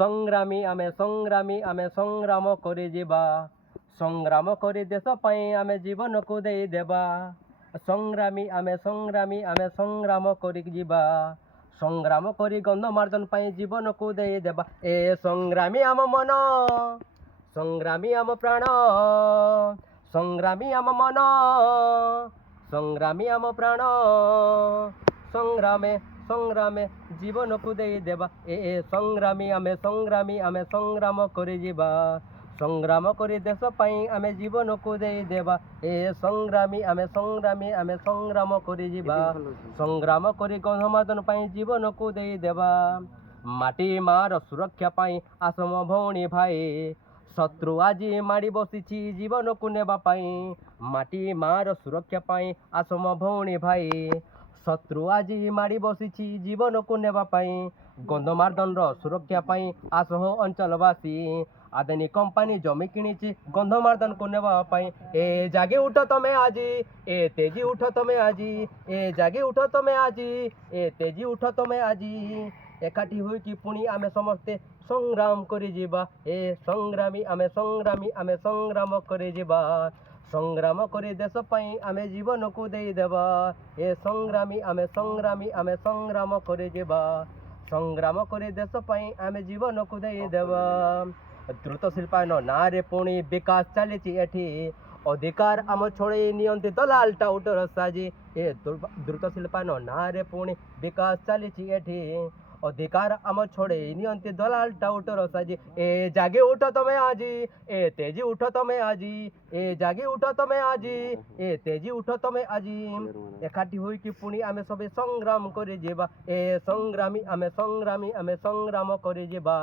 संग्रामी आमे संग्राम करि जिबा संग्राम करि देश पाई आमे जीवन को दे देबा संग्रामी आमे संग्राम करि जिबा संग्राम करि गंधमार्दन पाई जीवन को दे देबा ए संग्रामी आम मन संग्रामी आम प्राण संग्रामी आम मन संग्रामी आम प्राण संग्रामे संग्रामे जीवन को दे देबा ए संग्रामी आमे संग्राम करि जिबा संग्राम करि देश पाई आमे जीवन को दे देबा ए संग्रामी आमे संग्राम करि जिबा संग्राम करि गंधमार्दन पाई जीवन को दे देबा माटी मार सुरक्षा पाई आसम भौणी भाई शत्रु आजी माड़ी बसिछि जीवन को नेबा पाई माटी मार सुरक्षा पाई आसम भौणी भाई शत्रु आजी माड़ी बसिछि जीवन को नेबा पाई गंधमार्दन सुरक्षा पाई आस हो अंचलवासी आदानी कंपानी जमी किणिछि गंधमार्दन को नेबा पाई ए जागे उठ तमे आजी ए तेजी उठ तमे आजी ए जागे उठ तमे आजी ए तेजी उठ तमे आजी एकाठी हुई कि पुणी आमे समस्ते संग्राम करि जिबा ए संग्रामी आमे संग्राम करि जिबा संग्राम करि देश पाई आमे जीवन को दे देबा ए संग्रामी आमे संग्राम करि जिबा संग्राम करि देश पाई आमे जीवन को दे देबा द्रुत शिल्पायन नारे पुणी विकास चलीछि एठी अधिकार आम छोड़े नियंत्रित दलाल टाउटर साजी ए द्रुत शिल्पायन नारे पुणी विकास चलीछि एठी अधिकार आम छोड़े नियंत्रित दलाल टाउटर साजी ए जागे उठ तमे आजी ए तेजी उठ तमे आजी ए जागे उठ तमे आजी ए तेजी उठ तमे आजी एकाठी हुई कि पुणी आमे सबे संग्राम करि जिबा ए संग्रामी आमे संग्राम करि जिबा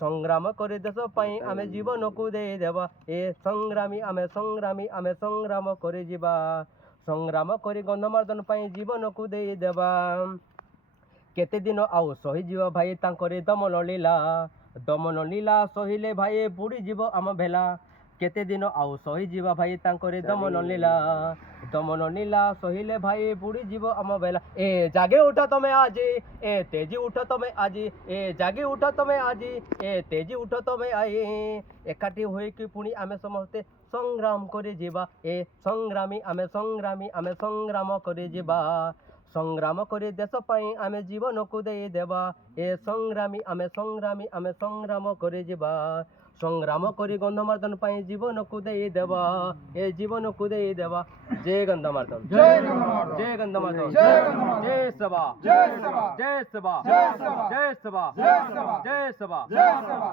संग्राम करि देश पाई आमे जीवन को दे देबा ए संग्रामी आमे संग्राम करि जिबा संग्राम करि गंधमार्दन पाई जीवन को दे देबा केते दिन आउ सही जीव भाई तांकरे दमन लीला सहिले भाई बुड़ी जीव आम भेला केते दिन आउ सही जीव भाई तांकरे दमन लीला सहिले भाई बुड़ी जीव आम भेला ए जागे उठ तमे आजी ए तेजी उठ तमे आजी ए जागे उठ तमे आजी ए तेजी उठ तमे आई एकाठी होई कि पुणी आमे समस्ते संग्राम करि जिबा ए संग्रामी आमे संग्राम करि जिबा संग्राम करि देश पाई आमे जीवन को दे देबा ए संग्रामी आमे संग्राम करि जिबा संग्राम करि गंधमार्दन पाई जीवन को दे देबा ए जीवन को दे देबा जय गंधमार्दन जय गंधमार्दन जय सभा जय सभा जय सभा जय सभा जय सभा जय सभा